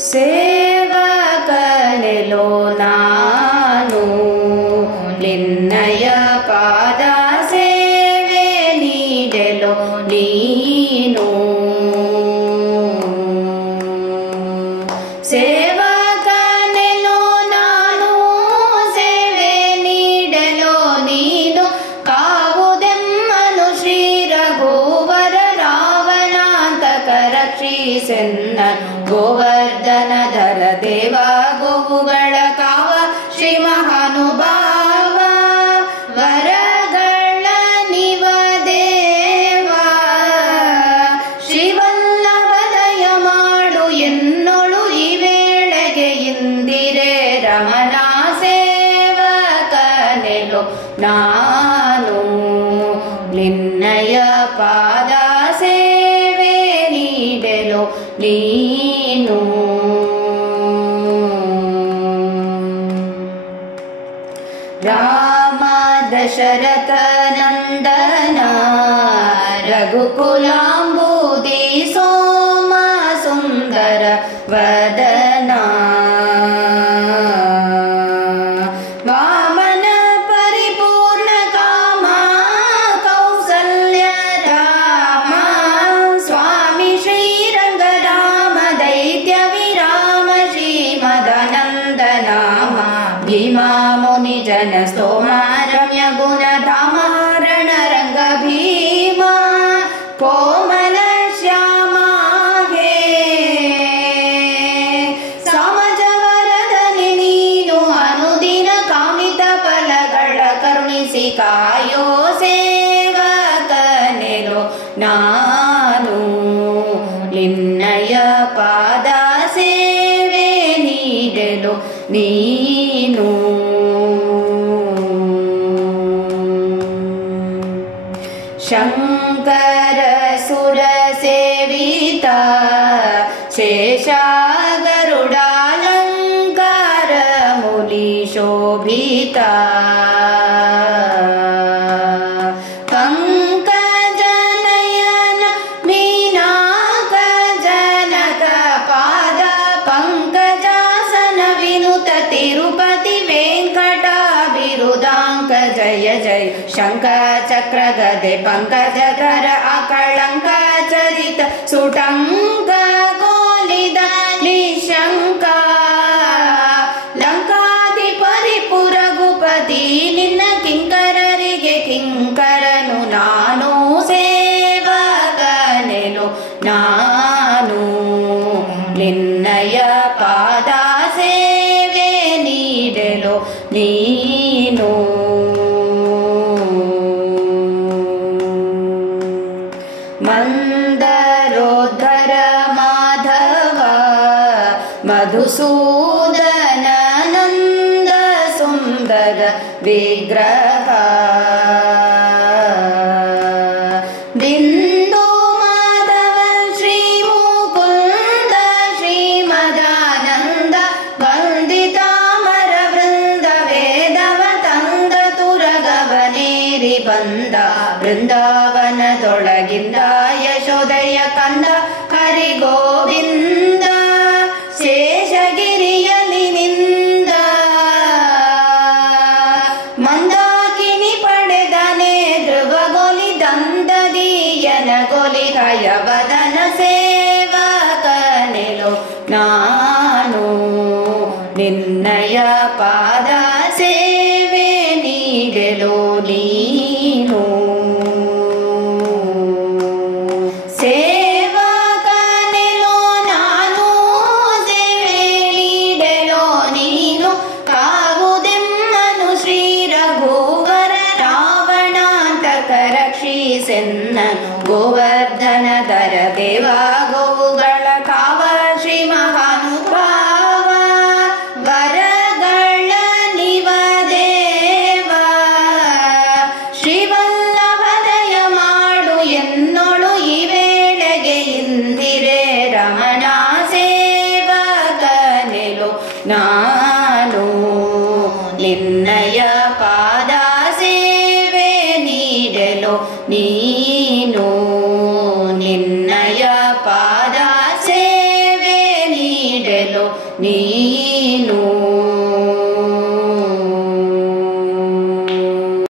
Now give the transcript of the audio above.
ಸೇವಕನೆಲೋ ನಾನು ನಿನ್ನಯ ಪಾದ ಸೇವೆ ನೀಡೆಲೋ ನೀನು. ಸೇವಕನೆಲೋ ನಾನು ಸೇವೆ ನೀಡೆಲೋ ನೀನು. ಕಾವುದೆಮ್ಮನು ಶ್ರೀ ರಘುವರ ರಾವಣಾಂತಕ ರಕ್ಷಿಸೆನ್ನ. ಗೋವರ್ಧನಧರ ದೇವ ಗೋವುಗಳ ಕಾವ ಶ್ರೀ ಮಹಾನುಭಾವ. ವರಗಳ ನಿವ ದೇವ ಶ್ರೀವಲ್ಲಭದಯ ಮಾಡು ಎನ್ನೊಳು ಈ ವೇಳೆಗೆ ಇಂದಿರೆ ರಮಣ. ಸೇವಕನೆಲೋ ನಾನು ನಿನ್ನಯ ಪಾದ ಸೇವೆ ನೀಡೆಲೋ ನೀನು. ರಾಮ ದಶರಥ ನಂದನ ರಘುಕುಲಾಂಬುದಿ ಸೋಮ ಸುಂದರ ವದನ. ವಾಮನ ಪರಿಪೂರ್ಣ ಕಾಮ ಕೌಸಲ್ಯ ರಾಮ. ಸ್ವಾಮಿ ಶ್ರೀರಂಗ ರಾಮ ದೈತ್ಯ ವಿರಾಮ ಶ್ರೀಮದಾನಂದ ನಾಮ. ಭೀಮಾ ಮುನಿ ಜನ ಸ್ತೋಮ ರಮ್ಯ ಗುಣ ಧಾಮ. ರಣರಂಗ ಭೀಮ ಕೋಮಲ ಶ್ಯಾಮ ಹೇ. ಸಮಜವರದಲ್ಲಿ ನೀನು ಅನುದಿನ ಕಾಮಿತ ಫಲಗಳ ಕರುಣಿಸಿ ಕಾಯೋ. ಸೇವಕನೆಲೋ ನಾನು ನಿನ್ನಯ ಪಾದ ಸೇವೆ ನೀಡೆಲೋ ನೀನು. ಶಂಕರ ಸುರ ಸೇವಿತ ಶೇಷ ಗರುಡಾಲಂಕಾರ ಮುಲಿ ಶೋಭಿತ. ಪಂಕಜನಯನ ಮೀನಾಕ ಜನಕ ಪಾದ. ಪಂಕಜಾಸನ ವಿನುತ ತಿರುಪತಿ ವೆಂಕಟಾಭಿರುದಾಂಕ ಜಯ ಜಯ. ಶಂಖ ಚಕ್ರ ಗದೆ ಪಂಕಜಧರ ಅಕಳಂಕ ಚರಿತ ಸುಟಂಕ ಗೋಲಿದ ನಿಶಂಕ. ಲಂಕಾಧಿಪರಿಪು ರಘುಪತಿ ನಿನ್ನ ಕಿಂಕರರಿಗೆ ಕಿಂಕರನು ನಾನು. ಸೇವಕನೆಲೋ ನಾನು ನಿನ್ನಯ ಪಾದ ಸೇವೆ ನೀಡೆಲೋ ನೀನು. ಮಂದರೋದ್ಧರ ಮಾಧವ ಮಧುಸೂದನ ನಂದ ಸುಂದರ ವಿಗ್ರಹ. ಬಿಂದು ಮಾಧವ ಶ್ರೀ ಮುಕುಂದ ಶ್ರೀಮದಾನಂದ. ವಂದಿತಾಮರ ವೃಂದ ವೇದವ ತಂದ ತುರಗವನೇರಿ ಬಂದ. ಬೃಂದಾವನದೊಳಗಿಂದ ಯಶೋದಯ ಕಂದ ಹರಿ ಗೋವಿಂದ. ಶೇಷಗಿರಿಯಲ್ಲಿ ನಿಂದ ಮಂದಾಕಿನಿ ಪಡೆದನೆ ಧ್ರುವಗೊಲಿ ದಂದದೀಯನ ಗೊಲಿ ಹಯವದನ. ಸೇವಕನೆಲೋ ನಾನು ನಿನ್ನಯ ಪಾದ ಸೇವೆ ನೀಡೆಲೋ ನೀನು. ಸೇವಕನೆಲೋ ನಾನು ಸೇವೆ ನೀಡೆಲೋ ನೀನು. ಕಾವುದೆಮ್ಮನು ಶ್ರೀ ರಘುವರ ರಾವಣಾಂತಕ ರಕ್ಷಿಸೆನ್ನ. ಗೋವರ್ಧನಧರ ದೇವ ಗೋವುಗಳ ಕಾವ ಶ್ರೀ ಮಹಾನುಭಾವ. ವರಗಳ ನಿವ ದೇವ ಶ್ರೀವಲ್ಲಭದಯ ಮಾಡು ಎನ್ನೊಳು ಈ ವೇಳೆಗೆ ಇಂದಿರೆ ರಮಣ. ಸೇವಕನೆಲೋ ನಾನು ನಿನ್ನಯ ಪಾದ ಸೇವೆ ನೀಡೆಲೋ ನೀನು. ನಿನ್ನಯ ಪಾದ ಸೇವೆ ನೀಡೆಲೋ ನೀನು